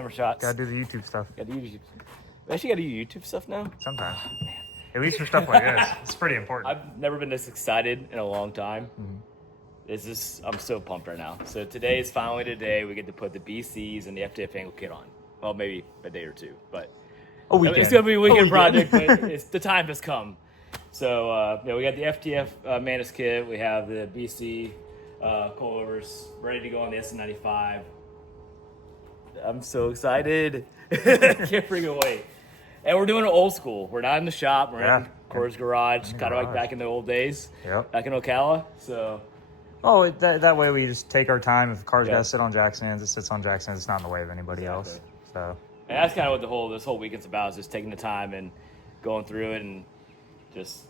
Camera shots. Gotta do the YouTube stuff. Gotta do YouTube. We actually gotta do YouTube stuff now. Sometimes. At least for stuff like this. It's pretty important. I've never been this excited in a long time. I'm so pumped right now. So today is finally the day we get to put the BCs and the FDF angle kit on. Well, maybe a day or two, but it's gonna be a weekend project. But the time has come. So we got the FDF Mantis kit. We have the BC coilovers ready to go on the SN95. I'm so excited. Can't freaking wait. And we're doing it old school. We're not in the shop. We're in Cora's garage, kind of like back in the old days. Yep. Back in Ocala. So. Oh, that way we just take our time. If the car's got to sit on jack stands, it sits on jack stands. It's not in the way of anybody else. So. And that's kind of what this whole weekend's about, is just taking the time and going through it and just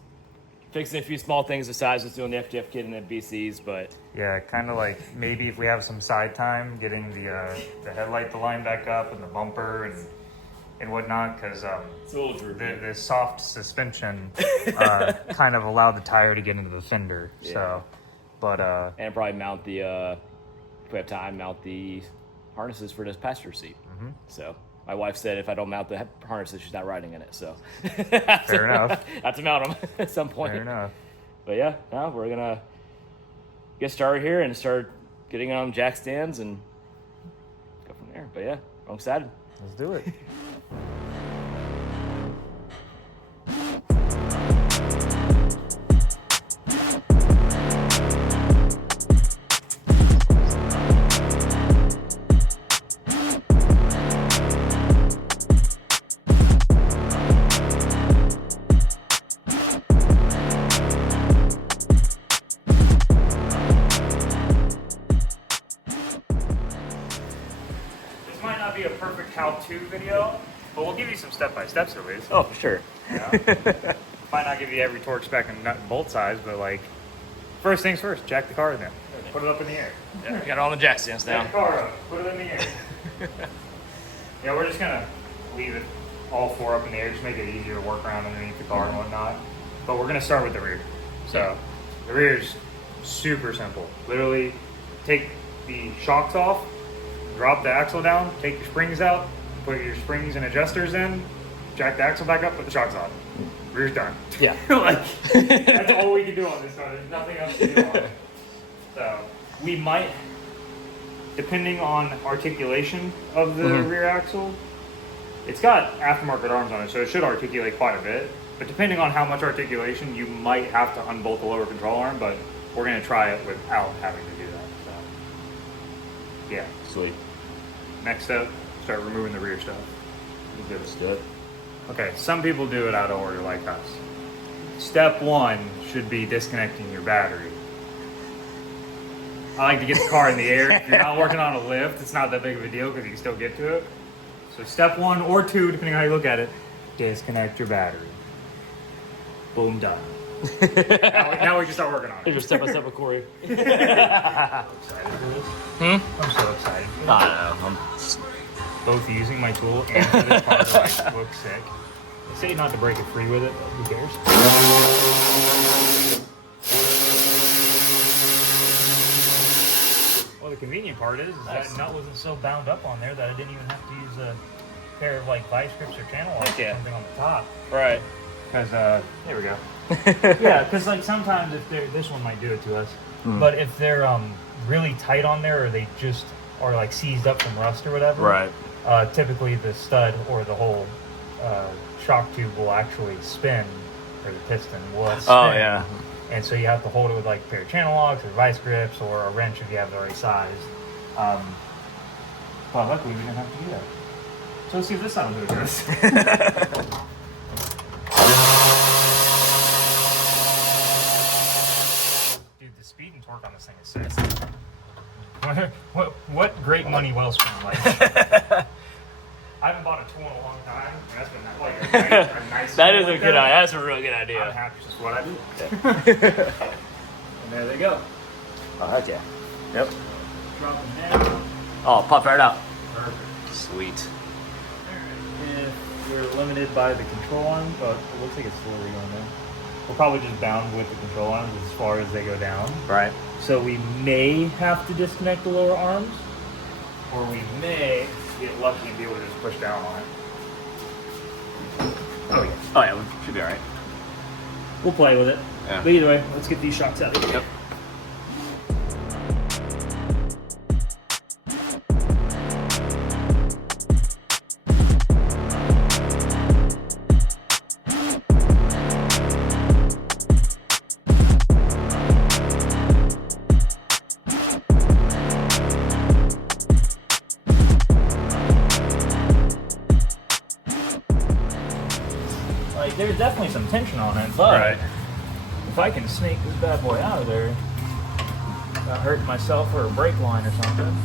fixing a few small things besides just doing the FDF kit and the BCs. But yeah, kind of like maybe if we have some side time, getting the headlight to line back up and the bumper and whatnot, because the soft suspension kind of allowed the tire to get into the fender. Yeah. So, but and probably mount the if we have time, mount the harnesses for this passenger seat. So my wife said if I don't mount the harnesses, she's not riding in it. So fair enough. I have to mount them at some point. Fair enough. But yeah, now we're gonna get started here and start getting on jack stands and go from there. But yeah, I'm excited. Let's do it. A perfect how-to video, but we'll give you some step-by-steps at least. Oh, for sure. Yeah. Might not give you every torque spec and nut and bolt size, but like, first things first, jack the car in there. Put it up in the air. Yeah, got it on the jack stands now. Jack the car up, put it in the air. Yeah, we're just gonna leave it all four up in the air, just make it easier to work around underneath the car and whatnot. But we're gonna start with the rear. So, the rear is super simple. Literally, take the shocks off, drop the axle down, take your springs out, put your springs and adjusters in, jack the axle back up, put the shocks on. Rear's done. Yeah. That's all we can do on this car. There's nothing else to do on it. So we might, depending on articulation of the rear axle, it's got aftermarket arms on it, so it should articulate quite a bit. But depending on how much articulation, you might have to unbolt the lower control arm, but we're going to try it without having to do that. So yeah. Sweet. Next step, start removing the rear stuff. Let's do it. Okay, some people do it out of order like us. Step one should be disconnecting your battery. I like to get the car in the air. If you're not working on a lift, it's not that big of a deal because you can still get to it. So step one or two, depending on how you look at it, disconnect your battery. Boom, done. now we can start working on it. Just step by step with Corey. I'm so excited. I know. I'm both using my tool and for this car to like look sick. They say not to break it free with it, but who cares? Well, the convenient part is that nut wasn't so bound up on there that I didn't even have to use a pair of like vice grips or channel locks or something on the top. right. Because there we go. Yeah, because like sometimes if they're, this one might do it to us, but if they're really tight on there or they just are like seized up from rust or whatever, Right. Typically the stud or the whole shock tube will actually spin, or the piston will spin. Oh, yeah. And so you have to hold it with like a pair of channel locks or vice grips or a wrench if you have it already sized. But luckily we didn't have to do that. So let's see if this sounds good. Dude, the speed and torque on this thing is sick. What great money well spent. Like, I haven't bought a tool in a long time. That's been like a nice That is a good idea. That's a really good idea. I'm happy with what I do. And there they go. Oh, heck yeah. Yep. Drop them down. Oh, pop right out. Perfect. Sweet. If we're limited by the control arm, but it looks like it's slowly going down. We're probably just bound with the control arms as far as they go down. Right. So we may have to disconnect the lower arms, or we may get lucky and be able to just push down on it. Oh yeah, we should be all right. We'll play with it. Yeah. But either way, let's get these shots out of here. Yep. Like, there's definitely some tension on it, but if I can snake this bad boy out of there without hurting myself or a brake line or something.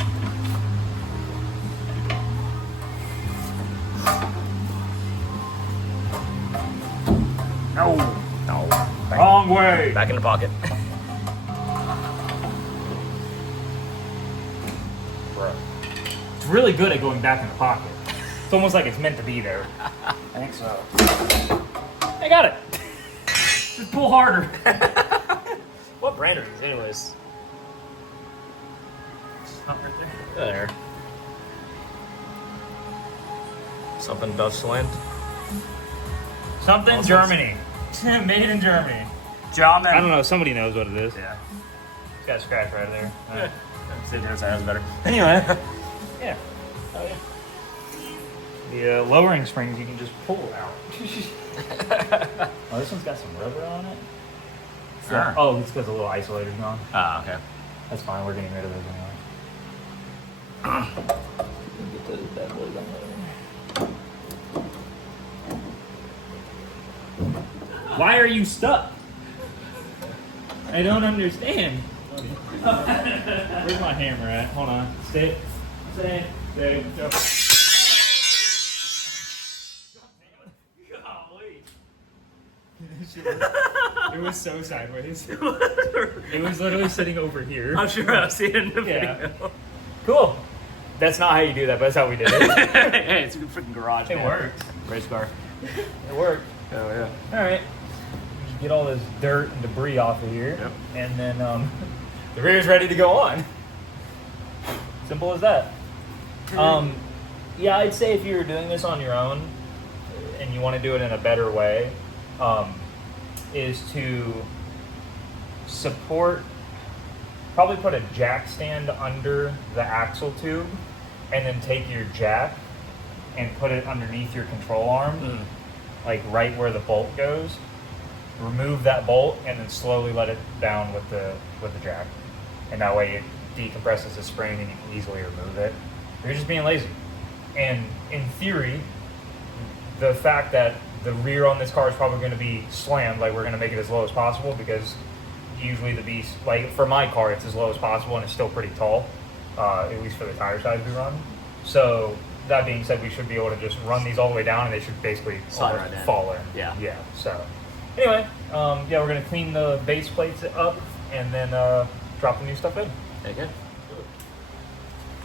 No, wrong way. Back in the pocket. It's really good at going back in the pocket. It's almost like it's meant to be there. I think so. I got it. Just pull harder. What brand are these, anyways? Up right there. There. Something Deutschland. Something Also- Germany. Made in Germany. German. I don't know. Somebody knows what it is. Yeah. It's got a scratch right there. Yeah. See if that sounds better. Anyway. Yeah. Oh yeah. The lowering springs you can just pull out. Oh, this one's got some rubber on it. Sure. Oh, it's because the little isolator's gone. Ah, okay. That's fine. We're getting rid of those anyway. Get those bad boys on there. Why are you stuck? I don't understand. Where's my hammer at? Hold on. Stay. There we go. Golly. It was so sideways. It was literally sitting over here. I'm sure I'll see it in the Yeah. video. Cool. That's not how you do that, but that's how we did it. Hey, it's a good freaking garage. It man. worked. Race car. It worked. Oh yeah. All right. Get all this dirt and debris off of here, Yep. and then the rear's ready to go on. Simple as that. Yeah, I'd say if you're doing this on your own and you want to do it in a better way, is to support. Probably put a jack stand under the axle tube, and then take your jack and put it underneath your control arm, like right where the bolt goes. Remove that bolt and then slowly let it down with the jack, and that way it decompresses the spring and you can easily remove it. You're just being lazy. And in theory, the fact that the rear on this car is probably going to be slammed, like we're going to make it as low as possible, because usually the beast, like for my car, it's as low as possible and it's still pretty tall, at least for the tire size we run. So that being said, we should be able to just run these all the way down and they should basically Slide right in. fall in. Yeah. Yeah. So anyway, yeah, we're gonna clean the base plates up and then drop the new stuff in. Okay.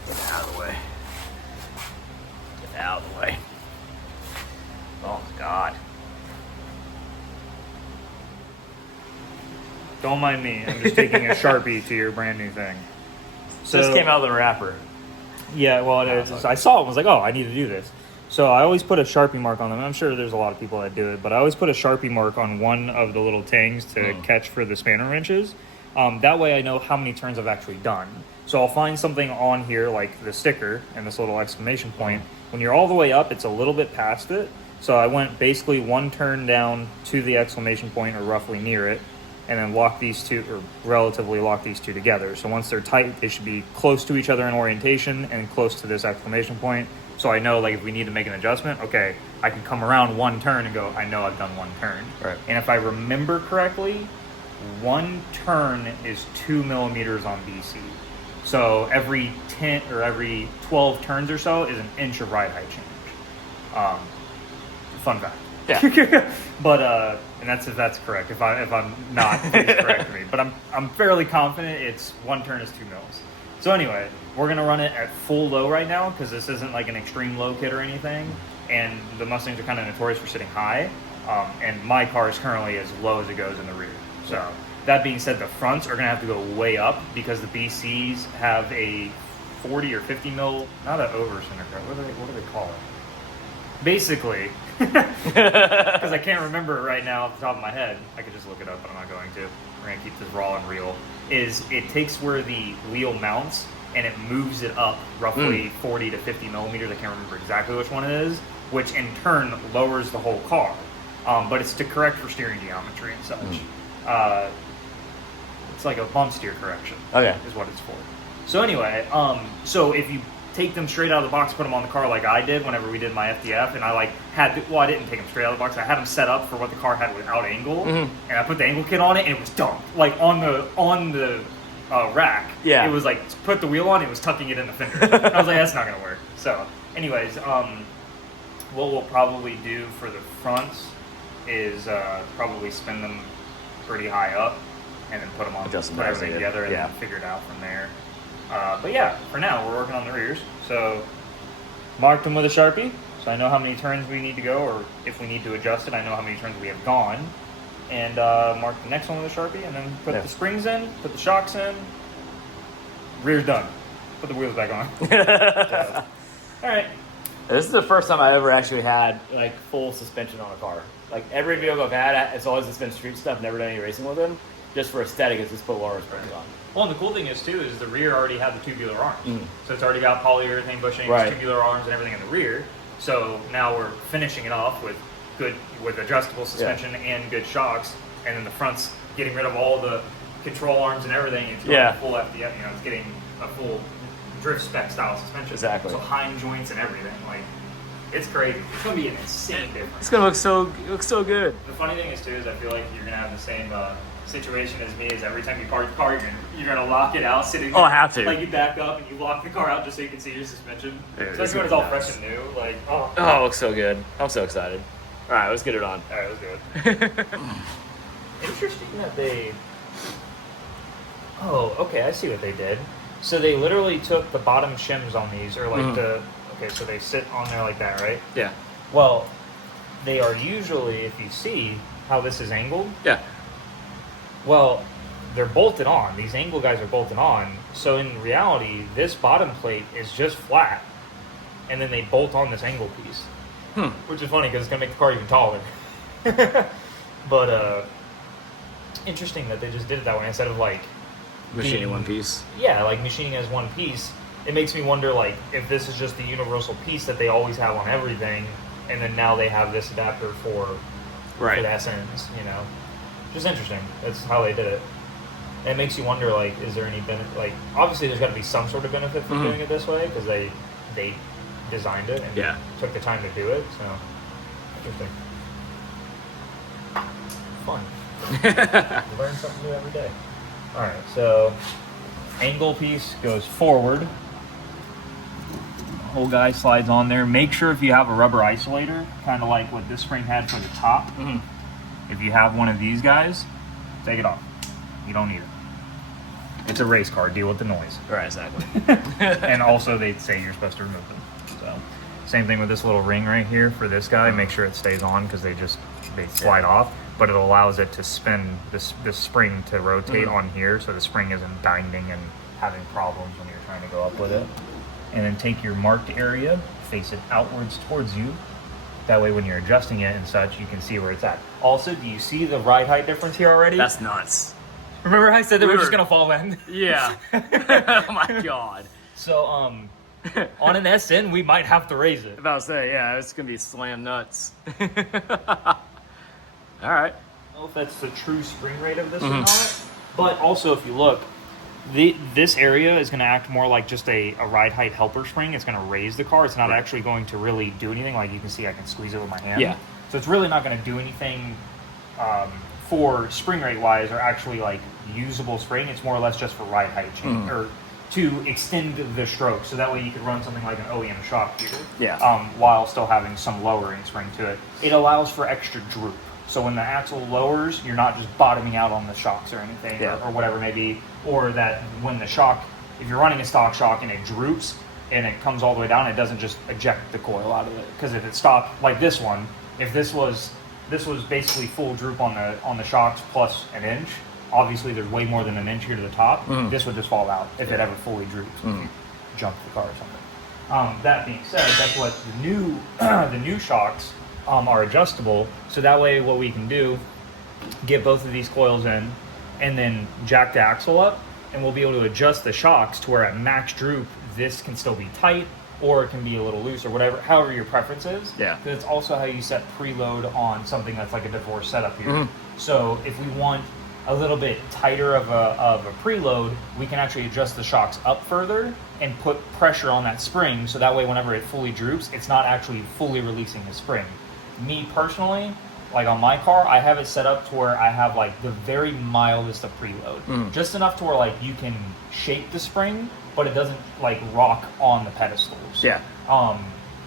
Get out of the way. Get out of the way. Oh God. Don't mind me. I'm just taking a Sharpie to your brand new thing. So this came out of the wrapper. Yeah, well, I saw it and was like, oh, I need to do this. So I always put a Sharpie mark on them. I'm sure there's a lot of people that do it, but I always put a Sharpie mark on one of the little tangs to catch for the spanner wrenches. That way I know how many turns I've actually done. So I'll find something on here like the sticker and this little exclamation point. When you're all the way up, it's a little bit past it. So I went basically one turn down to the exclamation point or roughly near it, and then lock these two, or relatively lock these two together. So once they're tight, they should be close to each other in orientation and close to this exclamation point. So I know, like, if we need to make an adjustment, okay, I can come around one turn and go, I know I've done one turn. Right. And if I remember correctly, one turn is 2 millimeters on BC. So every 10 or every 12 turns or so is an inch of ride height change. Fun fact. Yeah. But and that's if that's correct. If I'm not, please correct me. But I'm fairly confident it's one turn is 2 mils. So anyway, we're gonna run it at full low right now because this isn't like an extreme low kit or anything. And the Mustangs are kind of notorious for sitting high. And my car is currently as low as it goes in the rear. So that being said, the fronts are gonna have to go way up because the BCs have a 40 or 50 mil, not an over center cut. What do they call it? Basically, because I can't remember it right now off the top of my head. I could just look it up, but I'm not going to. We're going to keep this raw and real. Is it takes where the wheel mounts and it moves it up roughly 40 to 50 millimeters. I can't remember exactly which one it is, which in turn lowers the whole car. But it's to correct for steering geometry and such. It's like a bump steer correction. Okay. Is what it's for. So anyway, so if you take them straight out of the box, put them on the car like I did whenever we did my FDF, and I like had to, well, I didn't take them straight out of the box. I had them set up for what the car had without angle, and I put the angle kit on it, and it was dumped like on the rack. Yeah. It was like put the wheel on, it was tucking it in the fender. I was like, that's not gonna work. So, anyways, what we'll probably do for the fronts is probably spin them pretty high up, and then put them on, put everything together, and then figure it out from there. But yeah, for now, we're working on the rears. So, marked them with a Sharpie, so I know how many turns we need to go, or if we need to adjust it, I know how many turns we have gone. And mark the next one with a Sharpie, and then put the springs in, put the shocks in. Rear's done. Put the wheels back on. So, all right. This is the first time I ever actually had like full suspension on a car. Like every vehicle I've had, it's always just been street stuff. Never done any racing with them. Just for aesthetic, it's just put lower springs on. Well, and the cool thing is too is the rear already had the tubular arms, so it's already got polyurethane bushings, tubular arms, and everything in the rear. So now we're finishing it off with adjustable suspension and good shocks, and then the front's getting rid of all the control arms and everything. It's going a full FDF, it's getting a full drift spec style suspension. Exactly. So Heim joints and everything, like it's crazy. It's gonna be an insane difference. It's gonna look so good. The funny thing is too is I feel like you're gonna have the same situation as me. Is every time you park your car, you're gonna lock it out sitting. Oh, I have to. Like you back up and you lock the car out just so you can see your suspension. Especially when it's all fresh and new. Like it looks so good. I'm so excited. All right, let's get it on. All right, let's do it. Interesting that they. Oh, okay. I see what they did. So they literally took the bottom shims on these, or like okay, so they sit on there like that, right? Yeah. Well, they are usually, if you see how this is angled. Yeah. Well, they're bolted on. These angle guys are bolted on. So in reality, this bottom plate is just flat, and then they bolt on this angle piece, which is funny because it's gonna make the car even taller. But interesting that they just did it that way instead of like machining one piece. Yeah, like machining as one piece. It makes me wonder, like, if this is just the universal piece that they always have on everything, and then now they have this adapter for the SNs, Just interesting. That's how they did it. And it makes you wonder, like, is there any benefit? Like, obviously there's got to be some sort of benefit from doing it this way, because they designed it and took the time to do it, so interesting. Fun. You learn something new every day. Alright, so angle piece goes forward. Whole guy slides on there. Make sure if you have a rubber isolator, kind of like what this spring had for the top, if you have one of these guys, take it off. You don't need it. It's a race car. Deal with the noise. Right, exactly. And also, they say you're supposed to remove them. So, same thing with this little ring right here for this guy. Make sure it stays on because they slide off. But it allows it to spin this spring to rotate on here, so the spring isn't binding and having problems when you're trying to go up with it. And then take your marked area, face it outwards towards you. That way when you're adjusting it and such, you can see where it's at. Also, do you see the ride height difference here already? That's nuts. Remember I said that we're just going to fall in? Yeah. Oh my God. So, on an SN, we might have to raise it. About to say, yeah, it's going to be slam nuts. All right. I don't know if that's the true spring rate of this or not. But also, if you look, this area is going to act more like just a ride height helper spring. It's going to raise the car. It's not actually going to really do anything. Like you can see, I can squeeze it with my hand. Yeah. So it's really not going to do anything for spring rate wise or actually like usable spring. It's more or less just for ride height change or to extend the stroke. So that way you could run something like an OEM shock here. Yeah. While still having some lowering spring to it. It allows for extra droop. So when the axle lowers, you're not just bottoming out on the shocks or anything or whatever it may be. Or that when the shock, if you're running a stock shock and it droops and it comes all the way down, it doesn't just eject the coil out of it. Because if it stopped, like this one, if this was basically full droop on the shocks plus an inch, obviously there's way more than an inch here to the top, this would just fall out if it ever fully droops. jump the car or something. That being said, that's what the new the new shocks are adjustable. So that way, what we can do, get both of these coils in, and then jack the axle up, and we'll be able to adjust the shocks to where at max droop, this can still be tight, or it can be a little loose, or whatever, however your preference is. Yeah. Because it's also how you set preload on something that's like a divorce setup here. So if we want a little bit tighter of a preload, we can actually adjust the shocks up further and put pressure on that spring, so that way whenever it fully droops, it's not actually fully releasing the spring. Me personally, like on my car, I have it set up to where I have like the very mildest of preload. Just enough to where like you can shake the spring, but it doesn't like rock on the pedestals. Yeah.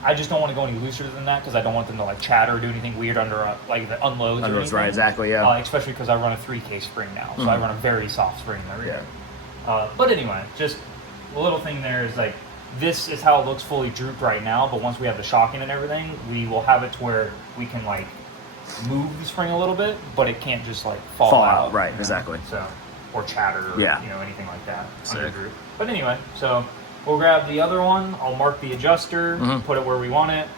I just don't want to go any looser than that because I don't want them to like chatter or do anything weird under like the unloads or anything. Right, exactly, yeah. Especially because I run a 3K spring now, so I run a very soft spring in the rear. But anyway, just a little thing there is like, this is how it looks fully drooped right now, but once we have the shocking and everything, we will have it to where we can like move the spring a little bit, but it can't just like fall out. Right, you know? exactly. So, or chatter, or, Yeah. you know, anything like that. Sick. Under droop. But anyway, so we'll grab the other one. I'll mark the adjuster, put it where we want it,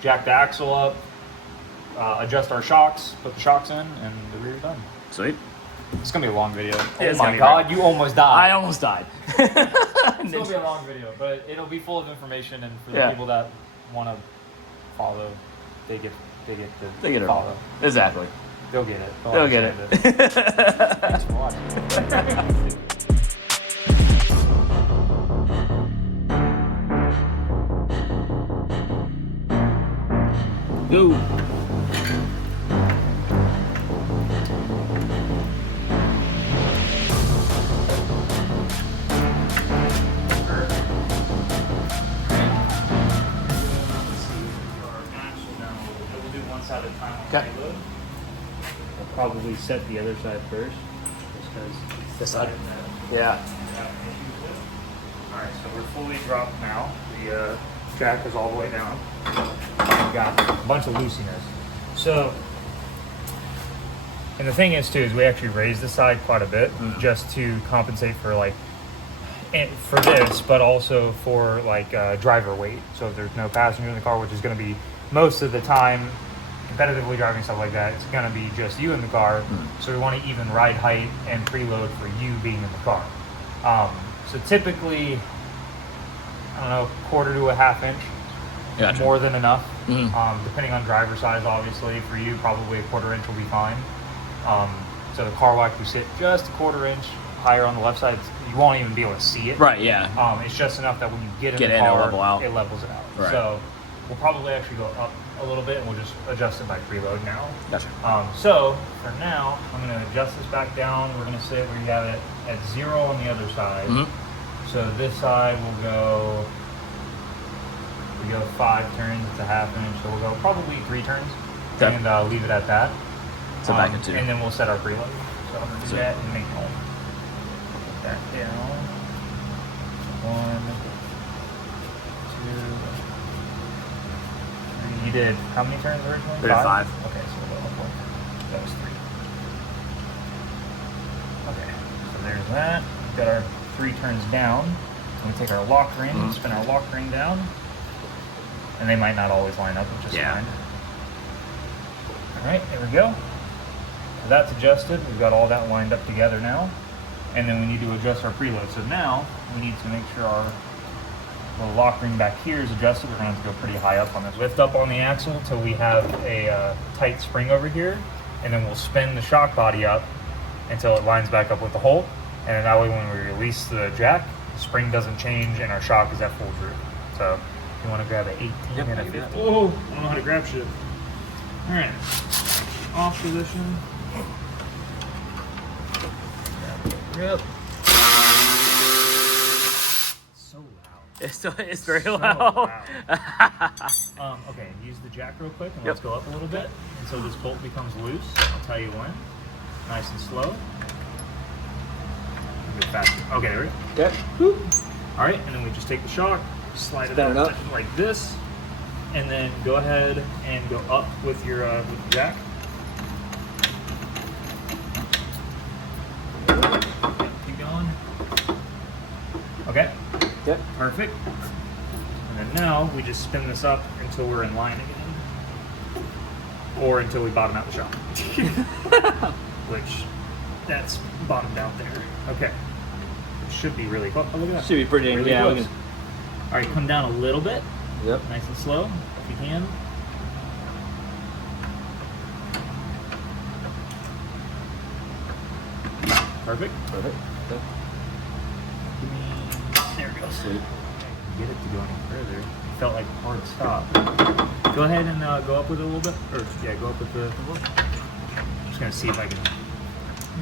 jack the axle up, adjust our shocks, put the shocks in, and the rear's done. Sweet. It's gonna be a long video. It's Oh my gonna be god, you almost died. I almost died. It's gonna be a long video, but it'll be full of information, and for the people that want to follow, they get to follow. Exactly. They'll get it. They'll get it. Thanks for watching. Go. At a time on Okay. payload. We'll probably set the other side first, just because This side? Yeah. Alright, so we're fully dropped now. The jack is all the way down. We've got a bunch of loosiness. So, and the thing is too, is we actually raised the side quite a bit just to compensate for like, for this, but also for like driver weight. So if there's no passenger in the car, which is going to be most of the time, competitively driving stuff like that, it's going to be just you in the car. So we want to even ride height and preload for you being in the car. So typically, I don't know, quarter to a half inch, Gotcha. more than enough. Depending on driver size, obviously, for you, probably a quarter inch will be fine. So the car will actually sit just a quarter inch higher on the left side. You won't even be able to see it. Right, yeah. It's just enough that when you get in Get the in, car, it'll level out. it levels it out. Right. So we'll probably actually go up a little bit, and we'll just adjust it by preload now. Gotcha. So for now, I'm going to adjust this back down. We're going to sit where you have it at 0 on the other side. So this side will go, we go 5 turns, it's a half inch, so we'll go probably 3 turns, Okay. and leave it at that. So back at 2. And then we'll set our preload. So I'm going to do Sweet. that and make home. Put that down. 1, 2, 3. You did how many turns originally? We did 5. Okay, so we'll go up 1. That was 3. Okay, so there's that. We've got our 3 turns down. So we take our lock ring, spin our lock ring down, and they might not always line up, which is fine. All right, there we go. So that's adjusted. We've got all that lined up together now, and then we need to adjust our preload. So now we need to make sure our little lock ring back here is adjusted. We're going to have to go pretty high up on this. Lift up on the axle until we have a tight spring over here, and then we'll spin the shock body up until it lines back up with the hole. And then that way when we release the jack, the spring doesn't change and our shock is at full droop. So if you want to grab an 18 and a 50. Oh, I don't know how to grab shit. All right, off position. Grab. So loud. It's very So loud. Okay, use the jack real quick and let's go up a little bit until this bolt becomes loose. I'll tell you when. Nice and slow. A bit faster. Okay, there we go. Okay. Whoop. All right, and then we just take the shock, slide it Spin up it up. like this, and then go ahead and go up with your with the jack. Keep going. Okay. Yep. Perfect. And then now we just spin this up until we're in line again. Or until we bottom out the shock. Which, that's bottomed out there. Okay. It should be really close. Oh, look at that. Should be pretty really yeah, close. we can... All right, come down a little bit. Yep. Nice and slow, if you can. Perfect. Perfect. Yep. There it goes. Sweet. Get it to go any further. It felt like a hard stop. Go ahead and go up with it a little bit. Or, yeah, go up with the... I'm just going to see if I can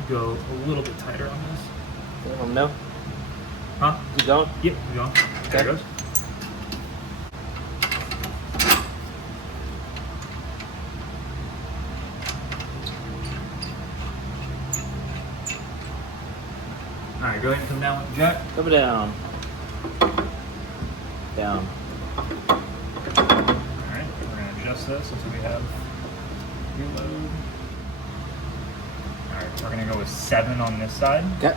go a little bit tighter on this. No. Huh? Keep going? Yep, keep going. There it goes. Alright, go ahead and come down with the jack. Come down. Down. Alright, we're going to adjust this until we have reload. Alright, we're going to go with 7 on this side. Okay.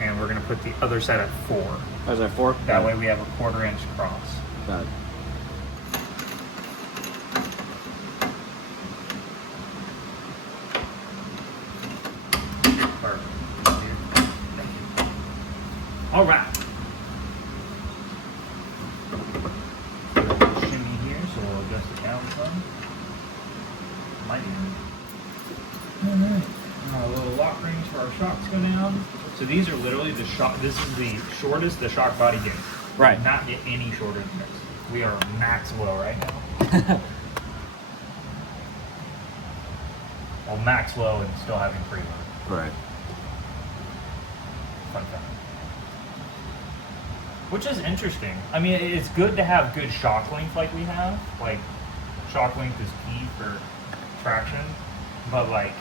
And we're going to put the other side at 4. Oh, is that 4? That way we have a 1/4 inch cross. Got it. Perfect. All right. Shimmy here, so we'll adjust it down some. Might be. All right. Little lock rings for our shocks go down. So these are literally the shock. This is the shortest the shock body gets. Right. Not get any shorter than this. We are max low right now. Well, max low and still having preload. Right. Fun fact. Which is interesting. I mean, it's good to have good shock length like we have. Like, shock length is key for traction. But, like,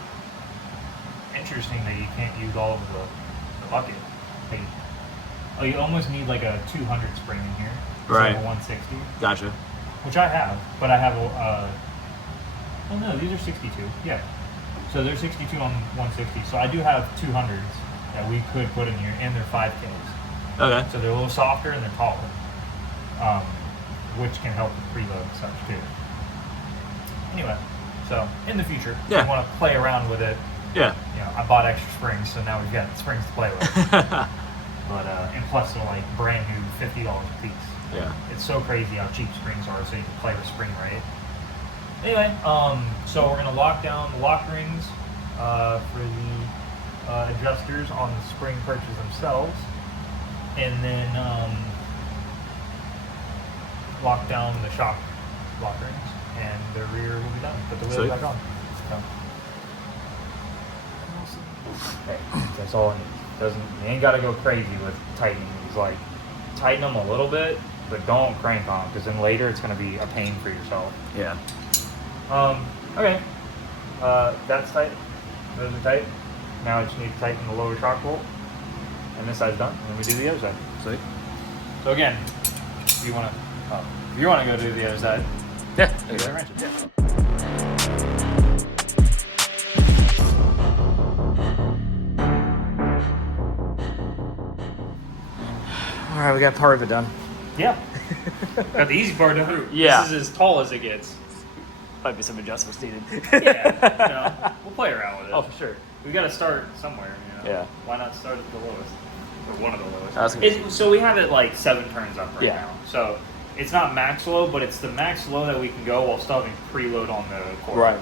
interesting that you can't use all of the bucket. Like, oh, you almost need like a 200 spring in here. Right. Like a 160. Gotcha. Which I have. But I have oh no, these are 62. Yeah. So they're 62 on 160. So I do have 200s that we could put in here, and they're 5Ks. Okay. So they're a little softer and they're taller, which can help with preload and such too. Anyway, so in the future, if Yeah. you want to play around with it, Yeah. you know, I bought extra springs, so now we've got springs to play with. But and plus they're like brand new, $50 a piece. Yeah. It's so crazy how cheap springs are, so you can play with spring rate. Anyway, so we're gonna lock down the lock rings for the adjusters on the spring perches themselves, and then lock down the shock lock rings, and the rear will be done. Put the wheels Sweet. back on. So. Hey, that's all it needs. You ain't gotta go crazy with tightening these. Like, tighten them a little bit, but don't crank on them, because then later it's gonna be a pain for yourself. Yeah. Okay. That's tight. Those are tight. Now I just need to tighten the lower shock bolt. And this side's done. And then we do the other side. Sweet. So again, if you wanna go do the other side, Yeah. you gotta wrench it. Yeah. All right, we got part of it done. Yeah. Got the easy part done. Yeah. This is as tall as it gets. Might be some adjustments needed. Yeah. We'll play around with it. Oh, for sure. We gotta start somewhere, you know. Yeah. Why not start at the lowest? Or one of the lowest. That's good. So we have it like 7 turns up right Yeah. now. So it's not max low, but it's the max low that we can go while still having preload on the core. Right.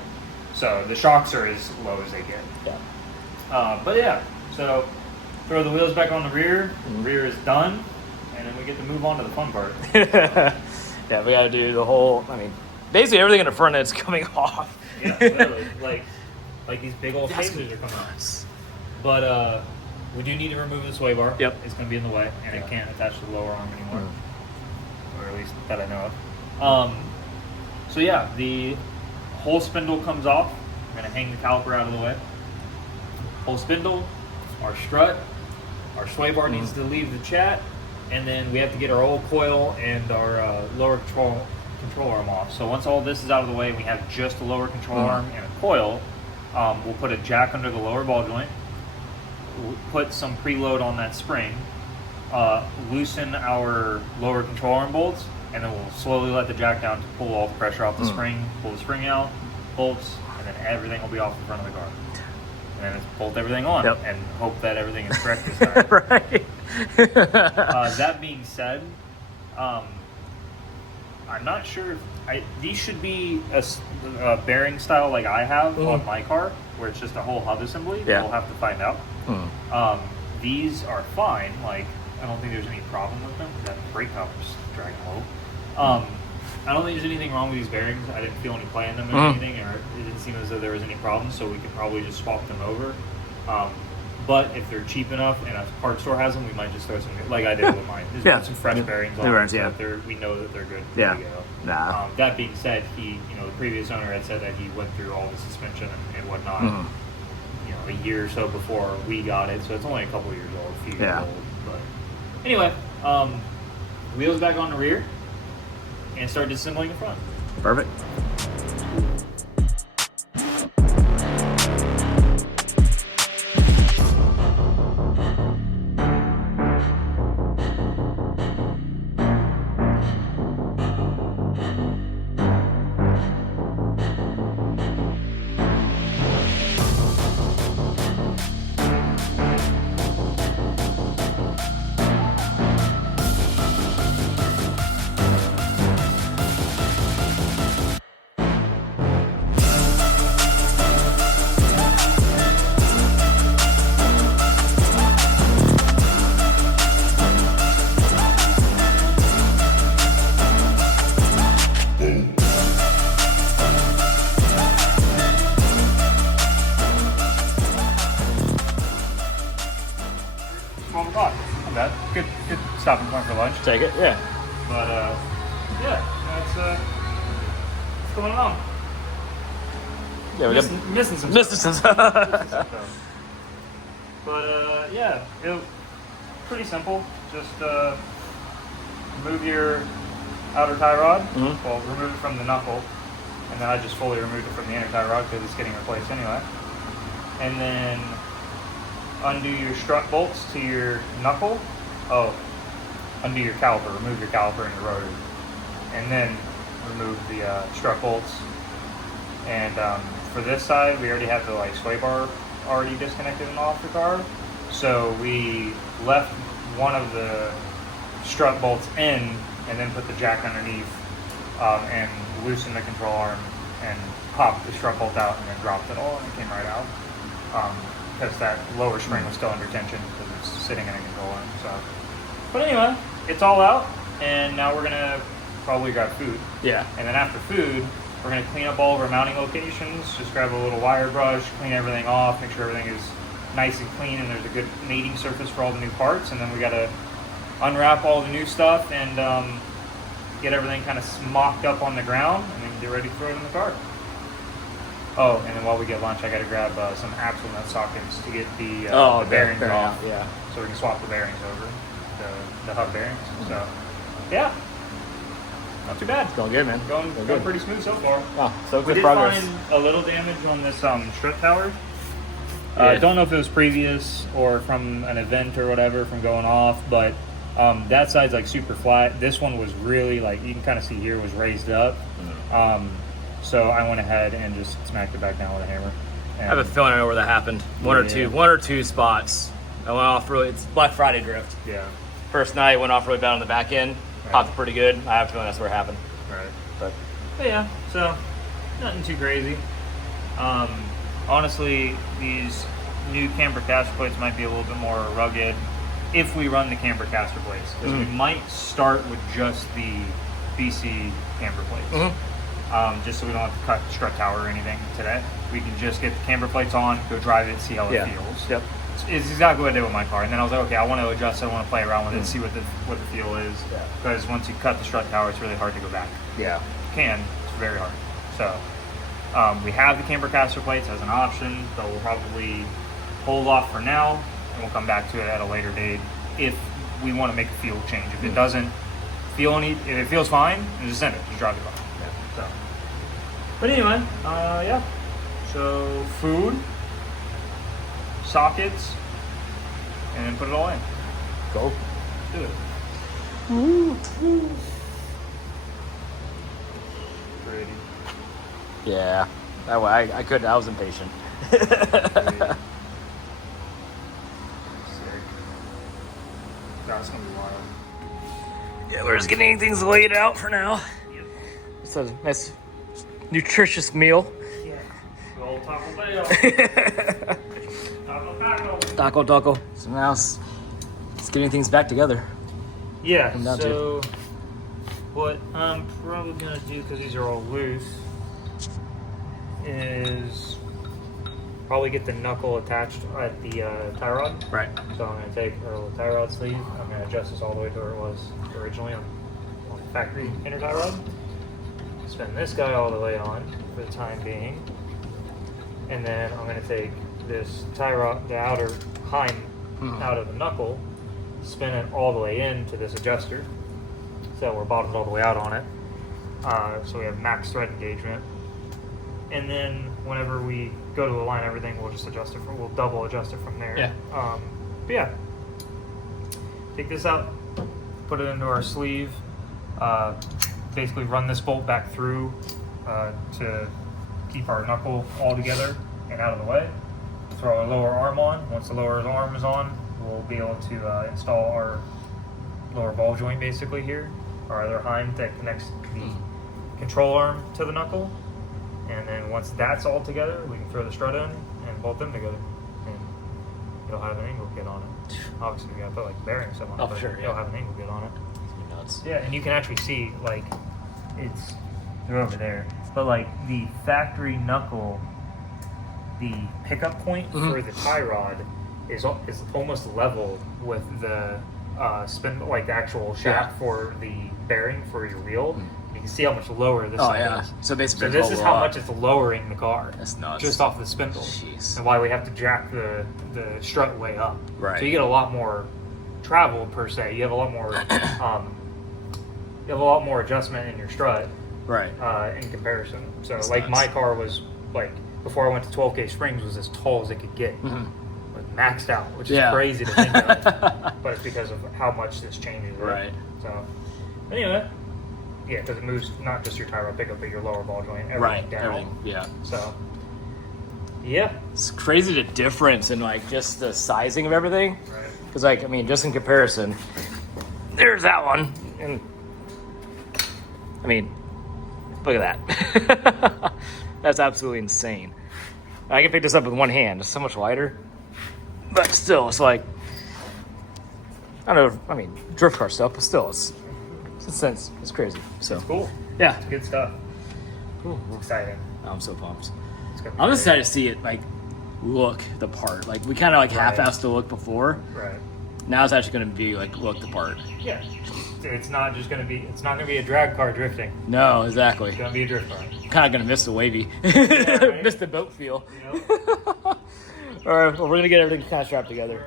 So the shocks are as low as they get. Yeah. But yeah, so throw the wheels back on the rear. The rear is done, and then we get to move on to the fun part. Yeah, we got to do the whole. I mean, basically everything in the front end's coming off. Yeah, literally, like these big old phasers are coming off. But we do need to remove the sway bar. Yep. It's going to be in the way, and it can't attach to the lower arm anymore. Or at least that I know of. So yeah, the whole spindle comes off. I'm going to hang the caliper out of the way. Whole spindle, our strut, our sway bar needs to leave the chat, and then we have to get our old coil and our lower control arm off. So once all this is out of the way, we have just the lower control arm and a coil. We'll put a jack under the lower ball joint. We'll put some preload on that spring, loosen our lower control arm bolts, and then we'll slowly let the jack down to pull all the pressure off the spring, pull the spring out, bolts, and then everything will be off the front of the car. And then it's bolt everything on and hope that everything is correct this time. Right. That being said, I'm not sure. These should be a bearing style like I have on my car, where it's just a whole hub assembly. Yeah. We'll have to find out. These are fine. Like, I don't think there's any problem with them. That brake cover's dragging low. I don't think there's anything wrong with these bearings. I didn't feel any play in them or anything, or it didn't seem as though there was any problem, so we could probably just swap them over. But if they're cheap enough and a parts store has them, we might just throw some, like I did with mine. There's some fresh bearings on them, so we know that they're good. Yeah. To go. Nah. That being said, the previous owner had said that he went through all the suspension and whatnot, a year or so before we got it, so it's only a couple years old, a few years old. But anyway, wheels back on the rear, and start disassembling the front. Perfect. Good stopping point for lunch. Take it, yeah. But that's what's going on. Yeah, we got Missing some stuff. But yeah, it pretty simple. Just remove your outer tie rod. Well, remove it from the knuckle, and then I just fully removed it from the inner tie rod because it's getting replaced anyway. And then undo your strut bolts to your knuckle. Undo your caliper. Remove your caliper and your rotor, and then remove the strut bolts. And for this side, we already have the sway bar already disconnected and off the car, so we left one of the strut bolts in, and then put the jack underneath, and loosened the control arm, and popped the strut bolt out, and then dropped it all, and it came right out. Because that lower spring was still under tension because it's sitting in a control arm. So, but anyway, it's all out, and now we're gonna probably grab food. Yeah. And then after food, we're gonna clean up all of our mounting locations. Just grab a little wire brush, clean everything off, make sure everything is nice and clean, and there's a good mating surface for all the new parts. And then we gotta unwrap all the new stuff and get everything kind of mocked up on the ground, and then get ready to throw it in the car. Oh, and then while we get lunch, I got to grab some axle nut sockets to get the bearings off. Yeah. So we can swap the bearings over, the hub bearings. So, yeah, not too bad. It's going good, man. Going pretty smooth so far. Oh, so We good did progress. find a little damage on this strut tower. I don't know if it was previous or from an event or whatever from going off, but that side's super flat. This one was really you can kind of see here, was raised up. So I went ahead and just smacked it back down with a hammer. I have a feeling I know where that happened. One or two spots. I went off really. It's Black Friday drift. Yeah. First night went off really bad on the back end. Right. Popped pretty good. I have a feeling that's where it happened. Right. But yeah, so nothing too crazy. Honestly, these new camber caster plates might be a little bit more rugged if we run the camber caster plates. Because we might start with just the BC camber plates. Just so we don't have to cut strut tower or anything today. We can just get the camber plates on, go drive it, see how it feels. Yep. It's exactly what I did with my car. And then I was like, okay, I want to adjust it, I want to play around with it, see what the feel is. Because once you cut the strut tower, it's really hard to go back. Yeah. You can, it's very hard. So we have the camber caster plates as an option, so we'll probably hold off for now, and we'll come back to it at a later date if we want to make a feel change. If it doesn't feel if it feels fine, then just send it, just drive it off. So, but anyway, yeah. So food, sockets, and then put it all in. Go. Do it. Pretty. Yeah. That way, I couldn't. I was impatient. Sick. That's gonna be wild. Yeah, we're just getting things laid out for now. Yep. It's a nice, nutritious meal. Yeah. Good old Taco Bell. Taco. Taco. So now it's getting things back together. Yeah, Come down so what I'm probably going to do, because these are all loose, is probably get the knuckle attached at the tie rod. Right. So I'm going to take our little tie rod sleeve, I'm going to adjust this all the way to where it was originally on the factory inner tie rod. Spin this guy all the way on for the time being. And then I'm going to take this tie rod, the outer hind out of the knuckle, spin it all the way into this adjuster so we're bottomed all the way out on it, so we have max thread engagement. And then whenever we go to align everything, we'll just adjust it we'll double adjust it from there. Yeah. But yeah, take this out, put it into our sleeve, basically run this bolt back through to keep our knuckle all together and out of the way. Throw our lower arm on. Once the lower arm is on, we'll be able to install our lower ball joint basically here, our other hind that connects the control arm to the knuckle. And then once that's all together, we can throw the strut in and bolt them together. And it'll have an angle kit on it. Obviously, we gotta put like bearing stuff on it, Oh, for but sure, yeah. it'll have an angle kit on it. It's nuts. Yeah, and you can actually see, like, they're over there, but like the factory knuckle, the pickup point for the tie rod is almost level with the spin, like the actual shaft for the bearing for your wheel. You can see how much lower this side is. So basically, So this is how much it's lowering the car. That's nuts. Just off the spindle. Jeez. And why we have to jack the strut way up. Right. So you get a lot more travel per se. You have a lot more adjustment in your strut. Right. In comparison. So That's like nuts. my car was like, before I went to 12K Springs, was as tall as it could get. Like maxed out, which is crazy to think of. But it's because of how much this changes. Right. So anyway, yeah, because it moves not just your tie rod pickup, but your lower ball joint, everything down. Everything. Yeah. So yeah. It's crazy the difference in like just the sizing of everything. Right. Because like, I mean, just in comparison, there's that one, and I mean, look at that. That's absolutely insane. I can pick this up with one hand. It's so much lighter, but still, it's like, I don't know. I mean, drift car stuff, but still, it's a sense. It's crazy. So Cool. yeah, It's good stuff. cool. It's exciting. I'm so pumped. It's gonna be I'm just great. excited to see it like look the part. Like we kind of like Right. half-assed the look before. Right. Now it's actually going to be like look the part. Yeah. It's not just gonna be. It's not gonna be a drag car drifting. No, exactly. It's gonna be a drift car. Kind of gonna miss the wavy, right. miss the boat feel. You know? All right, well, we're gonna get everything kind of strapped together.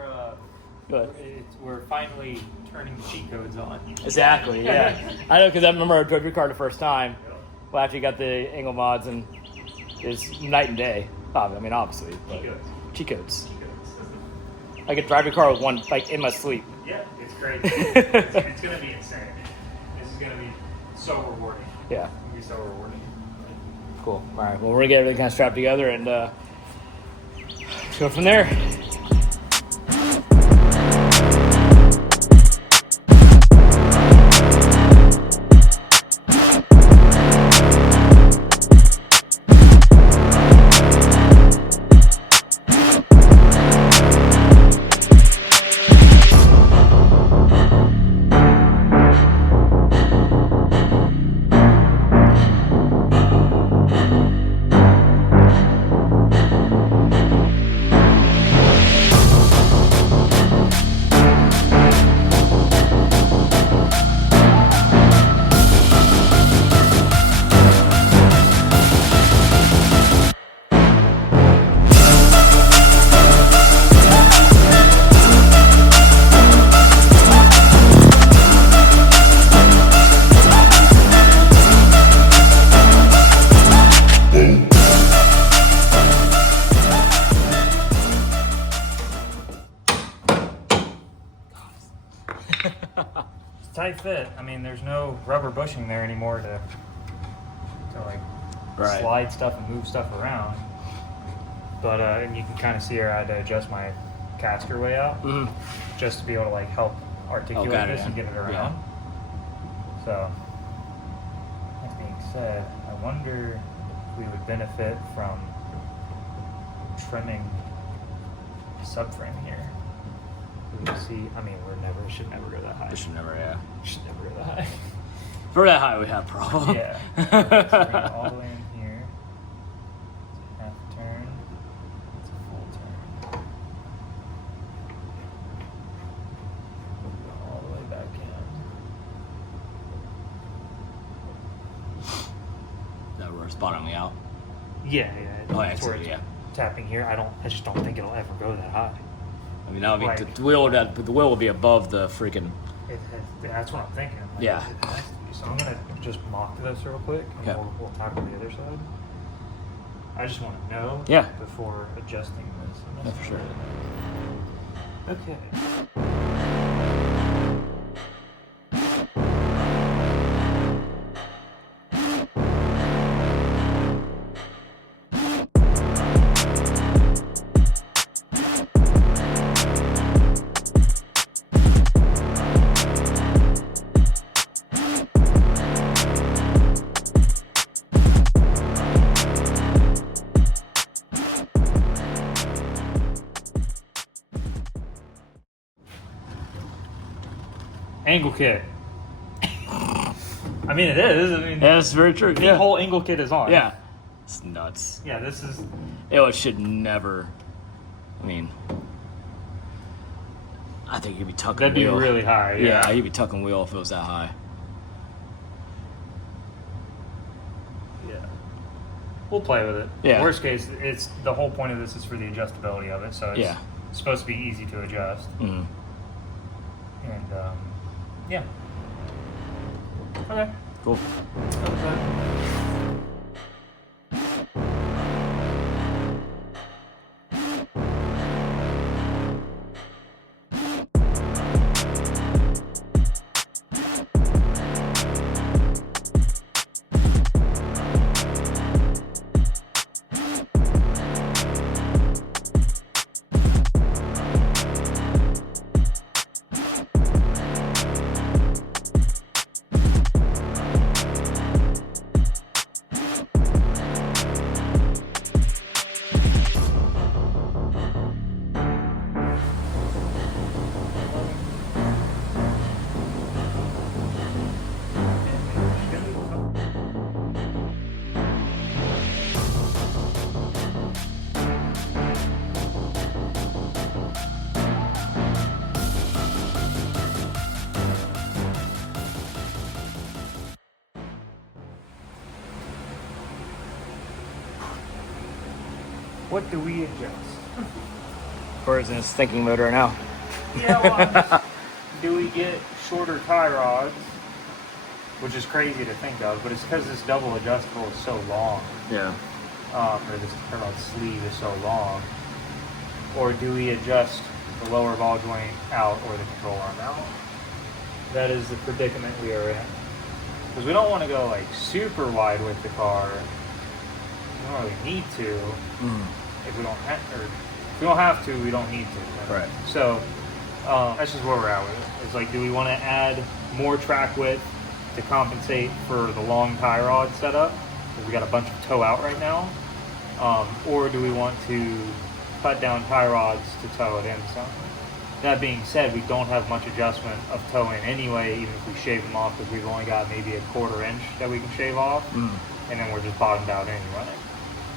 But We're finally turning the cheat codes on. exactly, yeah. I know because I remember I drove your car the first time. Well, after you got the angle mods, and it's night and day. I mean, obviously, but cheat codes. I could drive your car with one like in my sleep. Yeah, it's great. It's gonna be insane. This is gonna be so rewarding. Yeah, It's gonna be so rewarding. cool. All right, well, we're gonna get everything kind of strapped together and go from there. It's a tight fit. I mean, there's no rubber bushing there anymore to like Right. slide stuff and move stuff around. But and you can kind of see here I had to adjust my caster way out just to be able to like help articulate got it, this and yeah. get it around. Yeah. So that being said, I wonder if we would benefit from trimming the subframe here. We can see. I mean, should never go that high. We should never, yeah. Should never go that high. For that high, we have a problem. Yeah. So bring it all the way in here. It's a half turn. It's a full turn. All the way back in. That we're bottoming out. Yeah. Oh, That's yeah, where it's yeah. tapping here. I just don't think it'll ever go that high. I mean, that would be Like- the wheel will be above the freaking. That's what I'm thinking. Like, Yeah. It has to be. So I'm gonna just mock this real quick, and Okay. we'll tackle the other side. I just want to know Yeah. before adjusting this. Yeah, for sure. Okay. Angle kit. I mean, it is. I mean, Yeah, that's very true. the whole angle kit is on. Yeah. It's nuts. Yeah, this is. It should never. I mean, I think you'd be tucking That'd be wheel. really high. Yeah, you'd be tucking wheel if it was that high. Yeah. We'll play with it. Yeah. Worst case, it's the whole point of this is for the adjustability of it, so it's Yeah. supposed to be easy to adjust. Mm. And yeah. Okay. Cool. That was that. What do we adjust? Corey's in his thinking mode right now. Yeah, well, do we get shorter tie rods? Which is crazy to think of, but it's because this double adjustable is so long, Yeah. or this tie rod sleeve is so long. Or do we adjust the lower ball joint out or the control arm out? That is the predicament we are in. Because we don't want to go like super wide with the car. We don't really need to. If we don't have, or if we don't have to, we don't need to. Right. So that's just where we're at with it. It's like, do we want to add more track width to compensate for the long tie rod setup? Because we got a bunch of toe out right now. Or do we want to cut down tie rods to tow it in some? That being said, we don't have much adjustment of toe in anyway, even if we shave them off, because we've only got maybe a 1/4 inch that we can shave off, and then we're just bottomed out anyway.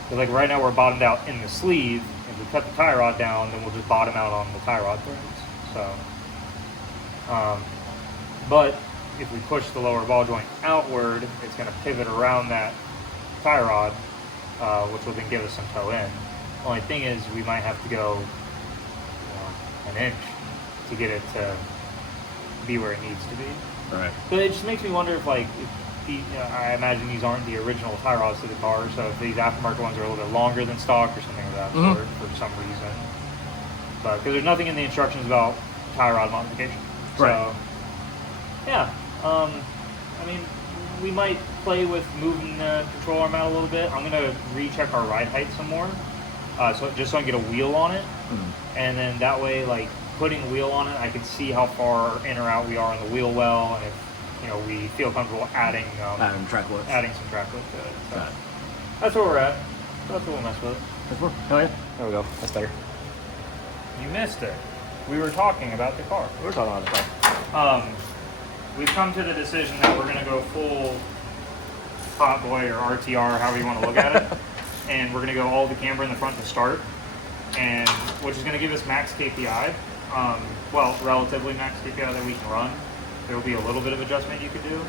Because like right now we're bottomed out in the sleeve. If we cut the tie rod down, then we'll just bottom out on the tie rod threads. So, but if we push the lower ball joint outward, it's going to pivot around that tie rod, which will then give us some toe in. Only thing is, we might have to go an inch to get it to be where it needs to be. Right. But it just makes me wonder if, like, I imagine these aren't the original tie rods to the car, so if these aftermarket ones are a little bit longer than stock or something of that sort for some reason. But because there's nothing in the instructions about tie rod modification. Right. So Yeah. I mean, we might play with moving the control arm out a little bit. I'm gonna recheck our ride height some more, so just so I can get a wheel on it, and then that way, like putting a wheel on it, I can see how far in or out we are on the wheel well, and if we feel comfortable adding track width. adding some track width to it. So that's where we're at. That's what we'll mess with. Oh yeah, there we go. That's better. You missed it. We were talking about the car. We were talking about the car. We've come to the decision that we're going to go full Hot Boy or RTR, however you want to look at it, and we're going to go all the camber in the front to start, and which is going to give us max KPI. Well, relatively max KPI that we can run. There will be a little bit of adjustment you could do,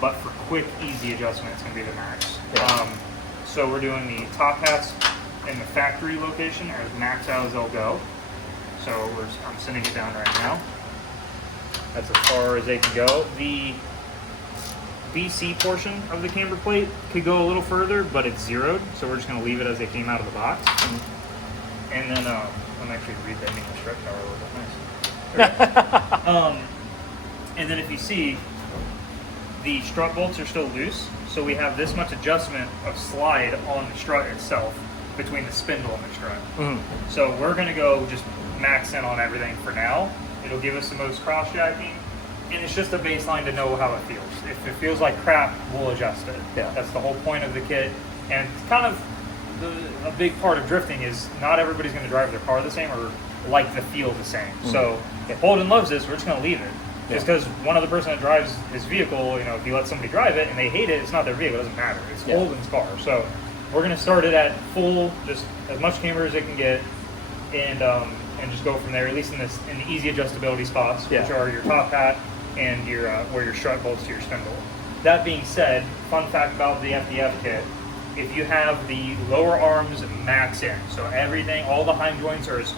but for quick, easy adjustment, it's going to be the max. Yeah. So we're doing the top hats in the factory location are as maxed out as they'll go. So I'm sending it down right now. That's as far as they can go. The BC portion of the camber plate could go a little further, but it's zeroed, so we're just going to leave it as they came out of the box. And then I'm actually rebending the strut tower a little bit. Nice. And then if you see, the strut bolts are still loose, so we have this much adjustment of slide on the strut itself between the spindle and the strut. So we're going to go just max in on everything for now. It'll give us the most cross jacking, and it's just a baseline to know how it feels. If it feels like crap, we'll adjust it. Yeah. That's the whole point of the kit, and it's kind of a big part of drifting is not everybody's going to drive their car the same or like the feel the same. So if Holden loves this, we're just going to leave it. Just because one other person that drives his vehicle, if you let somebody drive it and they hate it, it's not their vehicle. It doesn't matter. It's Holden's car. So we're going to start it at full, just as much camber as it can get, and just go from there. At least in the easy adjustability spots, which are your top hat and your where your strut bolts to your spindle. That being said, fun fact about the FDF kit: if you have the lower arms max in, so everything, all the hind joints are as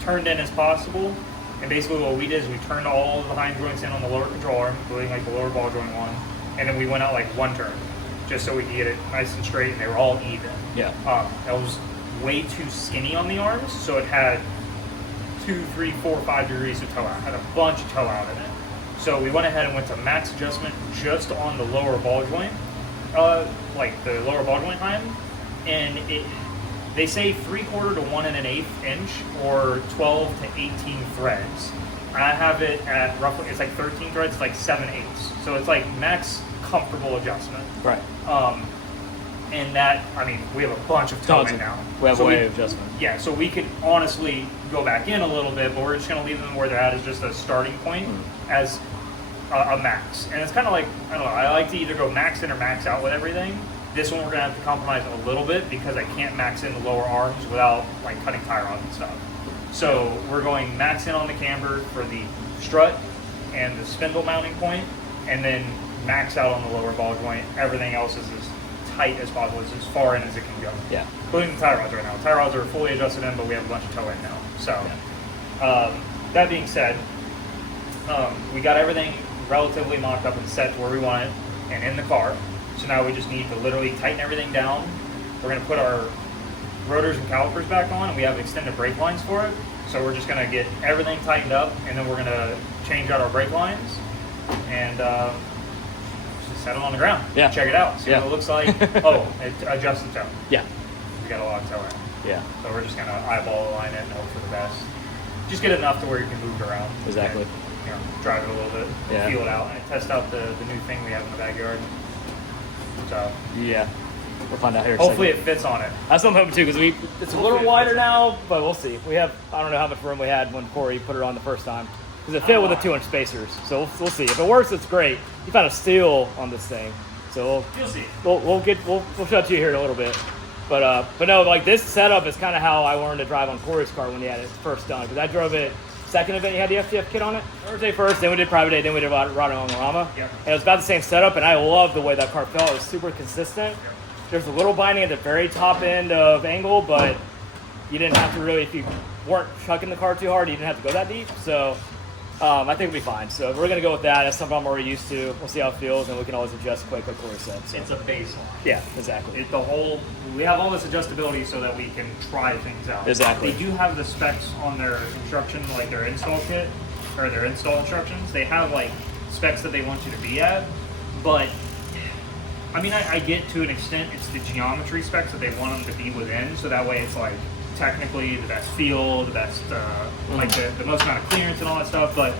turned in as possible. And basically what we did is we turned all of the hind joints in on the lower control arm, including like the lower ball joint one, and then we went out like one turn, just so we could get it nice and straight, and they were all even. Yeah. That was way too skinny on the arms, so it had 2, 3, 4, 5 degrees of toe out. It had a bunch of toe out in it. So we went ahead and went to max adjustment just on the lower ball joint, like the lower ball joint hind, and they say 3/4 to 1 1/8 inch or 12 to 18 threads. I have it at roughly, it's like 13 threads, it's like 7/8. So it's like max comfortable adjustment. Right. And that, we have a bunch of toe in now. We have so way of adjustment. Yeah, so we could honestly go back in a little bit, but we're just going to leave them where they're at as just a starting point as a max. And it's kind of like, I don't know, I like to either go max in or max out with everything. This one we're going to have to compromise a little bit because I can't max in the lower arms without like cutting tie rods and stuff. So we're going max in on the camber for the strut and the spindle mounting point, and then max out on the lower ball joint. Everything else is as tight as possible, it's as far in as it can go. Yeah. Including the tie rods right now. Tie rods are fully adjusted in, but we have a bunch of toe in now. So, that being said, we got everything relatively mocked up and set to where we want it and in the car. So now we just need to literally tighten everything down. We're going to put our rotors and calipers back on, and we have extended brake lines for it. So we're just going to get everything tightened up, and then we're going to change out our brake lines and just set it on the ground. Yeah. Check it out. See what it looks like. Oh, it adjusts the toe. Yeah. We got a lot of toe in. Yeah. So we're just going to eyeball align it and hope for the best. Just get it enough to where you can move it around. Exactly. And, drive it a little bit, feel it out, and test out the new thing we have in the backyard. So yeah, we'll find out here. Hopefully it fits on it. That's what I'm hoping too, because it's a little wider now, but we'll see. We have, I don't know how much room we had when Corey put it on the first time, because it fit with the 2-inch spacers. So we'll see. If it works, it's great. You found a steal on this thing, so you'll see. We'll show it to you here in a little bit. But no, like this setup is kind of how I learned to drive on Corey's car when he had it first done, because I drove it. Second event, you had the FDF kit on it. Thursday first, then we did private day, then we did Rado on Rama. Yep. And it was about the same setup, and I love the way that car felt. It was super consistent. Yep. There's a little binding at the very top end of angle, but you didn't have to really, if you weren't chucking the car too hard, you didn't have to go that deep. So I think it'll be fine. So we're going to go with that. That's something I'm already used to. We'll see how it feels, and we can always adjust quick, like Corey said. So. It's a baseline. Yeah, exactly. We have all this adjustability so that we can try things out. Exactly. They do have the specs on their instruction, like their install kit, or their install instructions. They have like specs that they want you to be at, but I mean, I get to an extent it's the geometry specs that they want them to be within, so that way it's like technically the best feel, the best like the most amount of clearance and all that stuff. But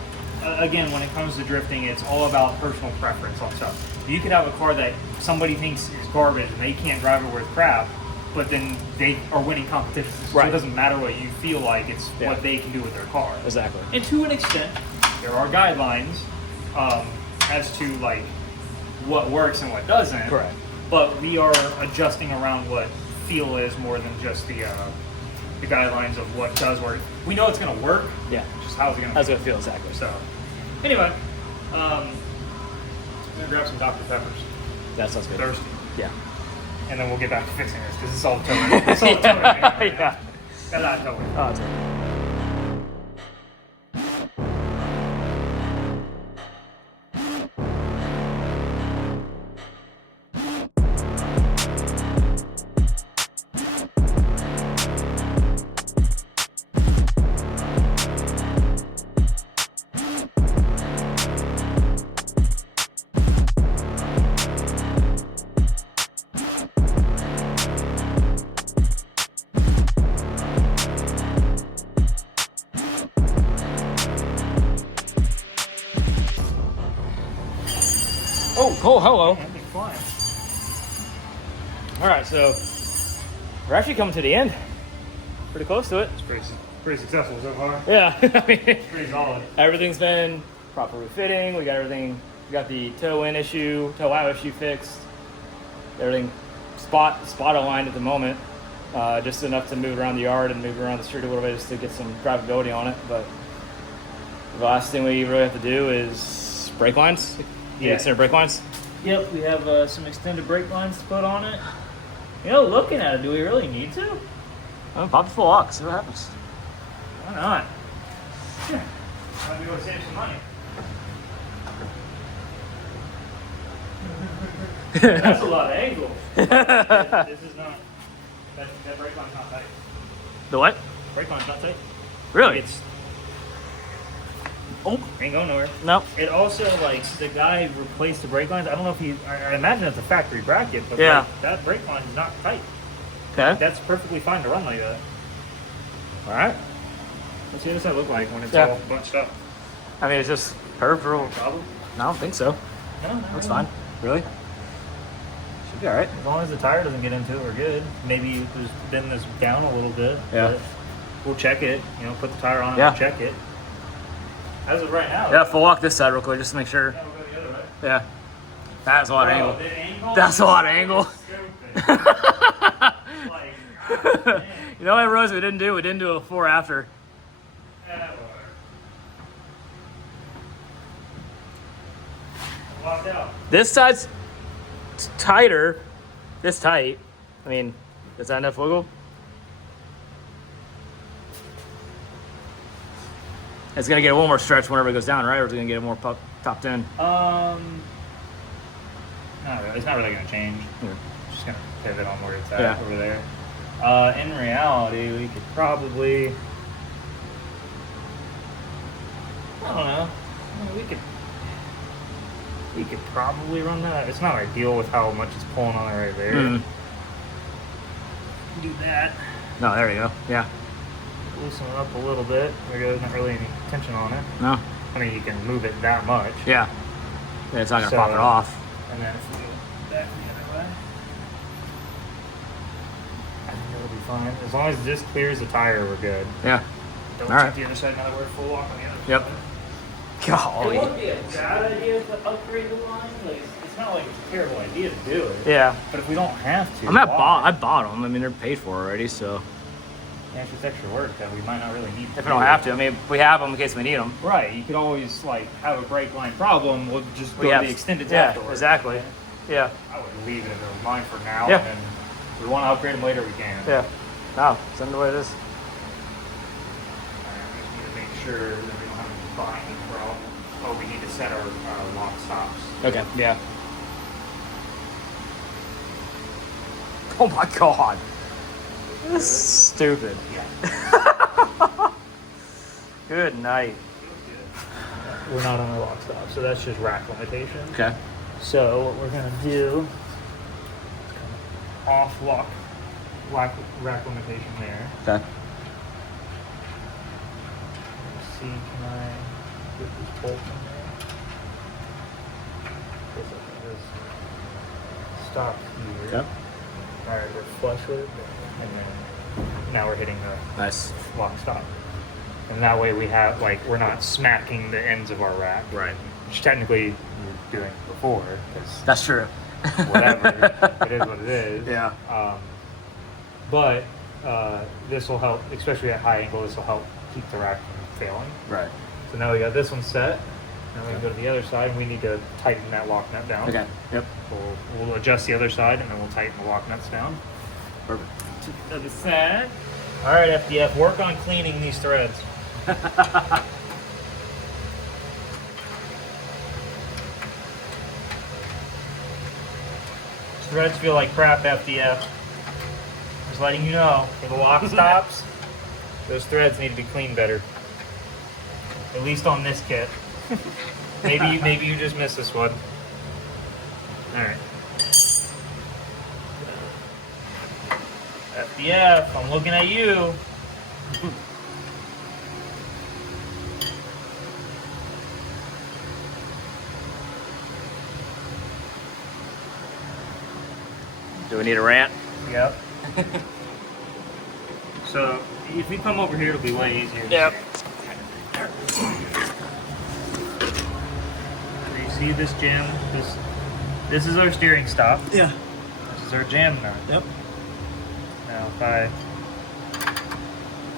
again, when it comes to drifting, it's all about personal preference on stuff. You could have a car that somebody thinks is garbage and they can't drive it worth crap, but then they are winning competitions. So it doesn't matter what you feel like, it's what they can do with their car. Exactly. And to an extent, there are guidelines as to like what works and what doesn't. Correct. But we are adjusting around what feel is more than just the guidelines of what does work. We know it's going to work. Yeah. Just how's it going to How's it gonna feel exactly? So, anyway, I'm going to grab some Dr. Peppers. That sounds good. Thirsty. Yeah. And then we'll get back to fixing this because it's all towing. It's all towing. Right Yeah. Got that towing. Oh, it's good. Oh, hello. That thing's flying. All right, so we're actually coming to the end. Pretty close to it. It's pretty successful so far. Yeah. I mean, It's pretty solid. everything's been properly fitting. We got everything. We got the toe out issue fixed. Everything spot aligned at the moment. Just enough to move around the yard and move around the street a little bit just to get some drivability on it. But the last thing we really have to do is brake lines. Yeah. Extended brake lines. Yep, we have some extended brake lines to put on it. You know, looking at it, do we really need to? Pop the full lock. See what happens. Why not? Yeah. Might be able to save some money. That's a lot of angle. This is not. That brake line's not tight. The what? Brake line's not tight. Really? It's Oh, ain't going nowhere. no. It also, like, the guy replaced the brake lines. I don't know if I imagine it's a factory bracket, but Yeah. like, that brake line is not tight. Okay. That's perfectly fine to run like that. All right. Let's see what that look like when it's Yeah. all bunched up. I mean, it's just curved real. Problem? I don't think so. No, not That's really. fine. Really? Should be all right. As long as the tire doesn't get into it, we're good. Maybe just bend this down a little bit. Yeah. But we'll check it. You know, put the tire on it Yeah. and check it. As of right now. Yeah, full walk this side real quick just to make sure. Yeah, we'll go the other way. Yeah. That's a lot of Bro, angle. the angle That's a lot of angle. Stupid. Like, God, man. You know what, Rose, we didn't do? We didn't do a before after. Yeah, whatever. Locked out. This side's tighter. This tight. I mean, is that enough wiggle? It's gonna get a little more stretch whenever it goes down, right? Or is it gonna get it more topped in? Not really. It's not really going to change. Yeah. It's just going to pivot on where it's at Yeah. over there. In reality, we could probably. I don't know. We could probably run that. It's not ideal with how much it's pulling on it right there. Mhm. Do that. No, there you go. Yeah. Loosen it up a little bit. There's not really any tension on it. No. I mean, you can move it that much. Yeah. Yeah, it's not gonna So- pop it off. And then if we go back the other way, I think it'll be fine. As long as this clears the tire, we're good. Yeah. Don't All check right. the other side now that we're full walk on the other Yep. side. Golly. It wouldn't be a bad idea to upgrade the line. Like, it's not like it's a terrible idea to do it. Yeah. But if we don't have to, I why? bought them. I mean, they're paid for already, so Yeah, it's just extra work that we might not really need. if we don't have to, I mean, we have them in case we need them. Right. You could always like have a brake line problem. We'll just go We to have the extended Yeah, afterwards. exactly. Yeah. I would leave it as a line for now. Yeah. And then if we want to upgrade them later, we can. Yeah. No, send it the way it is. We just need to make sure that we don't have any binding problem. Oh, we need to set our lock stops. Okay. Yeah. Oh my God. This is stupid. Yeah. Good night. we're not on a lock stop, so that's just rack limitation. Okay. So what we're gonna do, off rack limitation there. Okay. Let's see, can I get this bolt in there? Guess I can just stop here. Okay. All right, we're flush with it, and then now we're hitting the Nice. lock stop. And that way we have, like, we're not smacking the ends of our rack. Right. Which technically we were doing before, because That's true. whatever, it is what it is. Yeah. But this will help, especially at high angle, this will help keep the rack from failing. Right. So now we got this one set. Now we can go to the other side, and we need to tighten that lock nut down. Okay. Yep. We'll adjust the other side, and then we'll tighten the lock nuts down. Perfect. To the other side. All right, FDF, work on cleaning these threads. Threads feel like crap, FDF. Just letting you know, for the lock stops, those threads need to be cleaned better. At least on this kit. Maybe you just missed this one. All right. FDF, I'm looking at you. Do we need a rant? Yep. So if we come over here, it'll be way easier. Yep. So you see this jam? This is our steering stop. Yeah. This is our jam nut. Yep. Now if I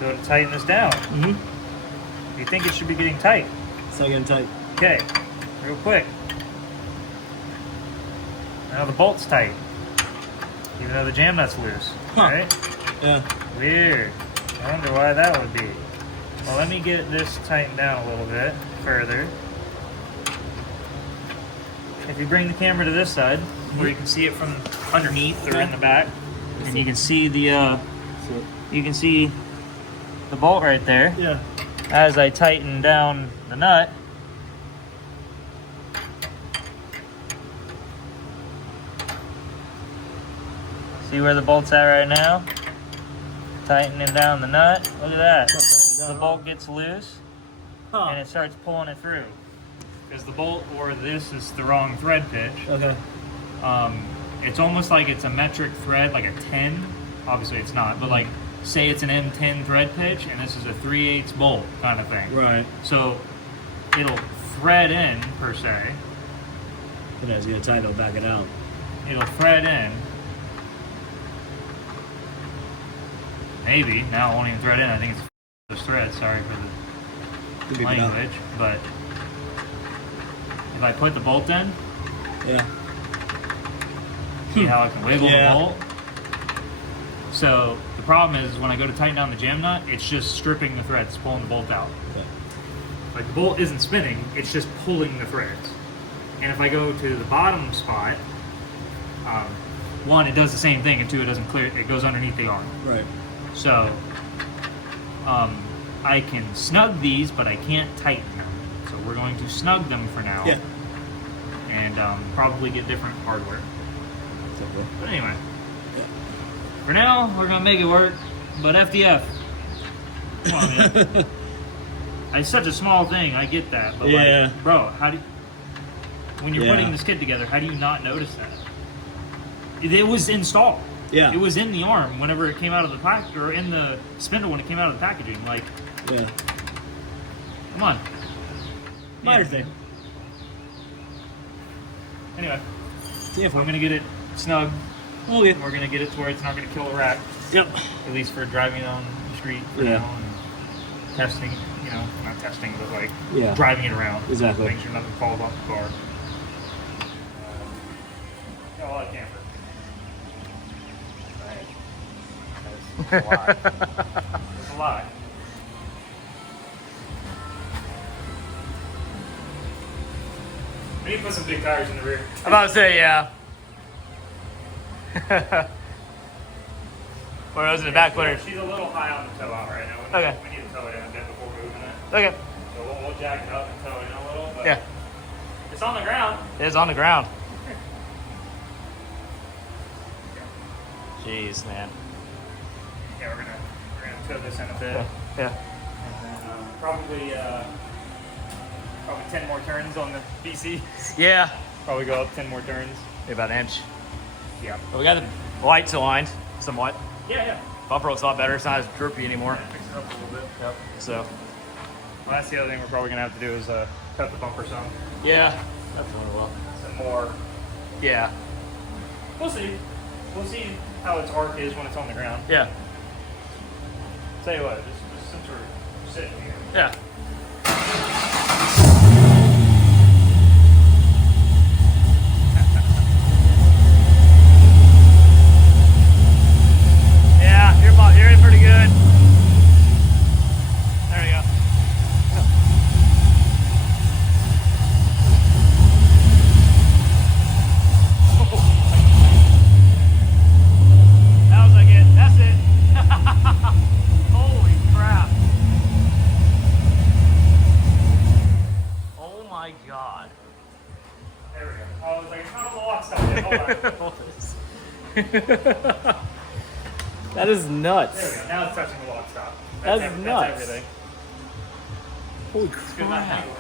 go to tighten this down, you think it should be getting tight. It's not getting tight. Okay, real quick. Now the bolt's tight, even though the jam nut's loose. Huh. Right? Yeah. Weird. I wonder why that would be. Well, let me get this tightened down a little bit further. If you bring the camera to this side, where you can see it from underneath or in the back, and you can see the bolt right there. Yeah. As I tighten down the nut, see where the bolt's at right now? Tightening down the nut. Look at that. The bolt gets loose and it starts pulling it through. Because the bolt or this is the wrong thread pitch. Okay. It's almost like it's a metric thread, like a 10. Obviously it's not, but like say it's an M10 thread pitch and this is a 3/8 bolt kind of thing. Right. So it'll thread in per se. It is gonna tighten. It'll back it out. It'll thread in. Maybe now it won't even thread in. I think it's those threads. Sorry for the language, but if I put the bolt in, Yeah. see how I can wiggle Yeah. the bolt. So the problem is when I go to tighten down the jam nut, it's just stripping the threads, pulling the bolt out. Okay. Like the bolt isn't spinning, it's just pulling the threads. And if I go to the bottom spot, one, it does the same thing, and two, it doesn't clear, it goes underneath the arm. Right. So I can snug these, but I can't tighten them. So we're going to snug them for now. Yeah. And probably get different hardware. But anyway, for now, we're gonna make it work. But FDF, come on, man. It's such a small thing. I get that, but Yeah. like, bro, how do you, when you're Yeah. putting this kit together, how do you not notice that? It was installed. Yeah. It was in the arm whenever it came out of the pack, or in the spindle when it came out of the packaging. Like, Yeah. come on. Minor Yeah. thing. Anyway, See if I'm gonna get it snug. we'll get. We're gonna get it to where it's not gonna kill the rack. Yep. At least for driving on the street for Yeah. now and testing, you know, not testing, but like Yeah. driving it around. Exactly. Make sure nothing falls off the car. Got a lot of camper. That's a lot. That's a lot. We need to put some big tires in the rear. I'm about to say yeah. Or those in the back corner. She's a little high on the tow out right now. Okay. We need to tow it in a bit before moving it. Okay. So we'll jack it up and tow it in a little. but Yeah. it's on the ground. It is on the ground. Jeez, man. Yeah, we're gonna tow this in a bit. Yeah. And then probably 10 more turns on the BC. Yeah. Probably go up 10 more turns. Maybe about an inch. Yeah. But we got the lights aligned somewhat. Yeah. Bumper looks a lot better. It's not as droopy anymore. Fix it up a little bit. Yep. So. Well, that's the other thing we're probably gonna have to do is cut the bumper some. Yeah. That's going well. Some more. Yeah. We'll see. We'll see how its arc is when it's on the ground. Yeah. Tell you what, just since we're sitting here. Yeah. Yeah, you're in pretty good. There we go. That was like it. That's it. Holy crap. Oh my god. There we go. I was like, it's not on the lock stop yet. Hold on. That is nuts. There we go. Now it's touching the lock stop. That's That's nuts. everything. Holy It's good enough crap. angle.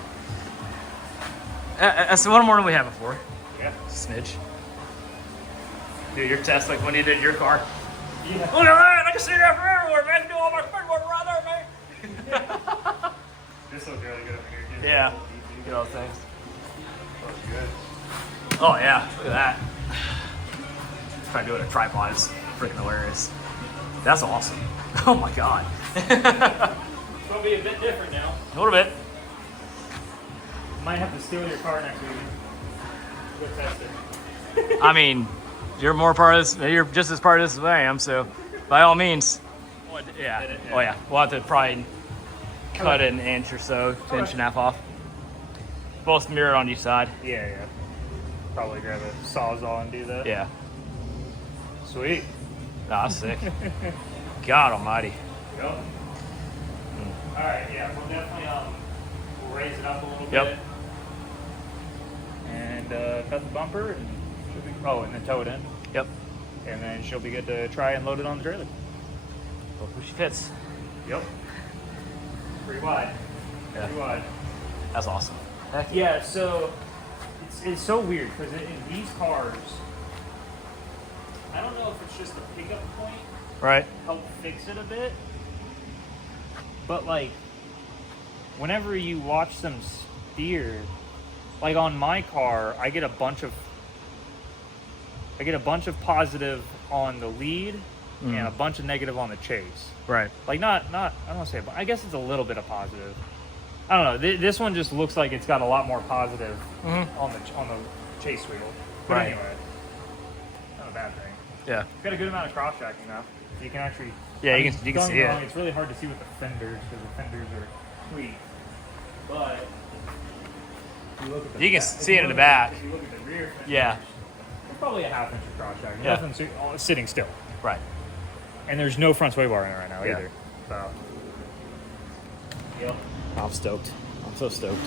That's one more than we had before. Yeah. Smidge. Do your test like when you did your car. Yeah. Look at that! I can see that from everywhere, man. I can do all my springboard right there, man. This looks really good up here. Yeah. Get all things. Looks good. Oh yeah, look at that. Try to do it with a tripod. It's freaking hilarious. That's awesome. Oh my god. It's gonna be a bit different now. A little bit. Might have to steal your car next week. Go test it. I mean, you're more part of this. You're just as part of this as I am. So, by all means. Yeah. Oh yeah. We'll have to probably cut it an inch or so, inch and a half off. Both mirrored on each side. Yeah. Probably grab a sawzall and do that. Yeah. Sweet. Nah, that's sick. God Almighty. Go. All right. Yeah. We'll definitely we'll raise it up a little Yep. bit. And cut the bumper and she'll be, and then tow it in. Yep. And then she'll be good to try and load it on the trailer. Hopefully she fits. Yep. Pretty wide. Yeah. Pretty wide. That's awesome. Heck Yeah, so it's so weird because in these cars, I don't know if it's just the pickup point Right. help fix it a bit, but like whenever you watch them steer, like on my car, I get a bunch of positive on the lead and a bunch of negative on the chase. Right. Like not I don't want to say, but I guess it's a little bit of positive. I don't know. This one just looks like it's got a lot more positive on the chase wheel. But Right. anyway, not a bad thing. Yeah. It's got a good amount of cross tracking now. You can actually. Yeah, you I mean, can don't see get me it. wrong, it's really hard to see with the fenders because the fenders are tweaked. But if you look at the You can back- see if it you in the look back. at- If you look at the rear fenders, Yeah. there's probably a half inch of cross tracking. Yeah. Nothing sitting still. Right. And there's no front sway bar in it right now Yeah. either. So. Yep. I'm stoked. I'm so stoked.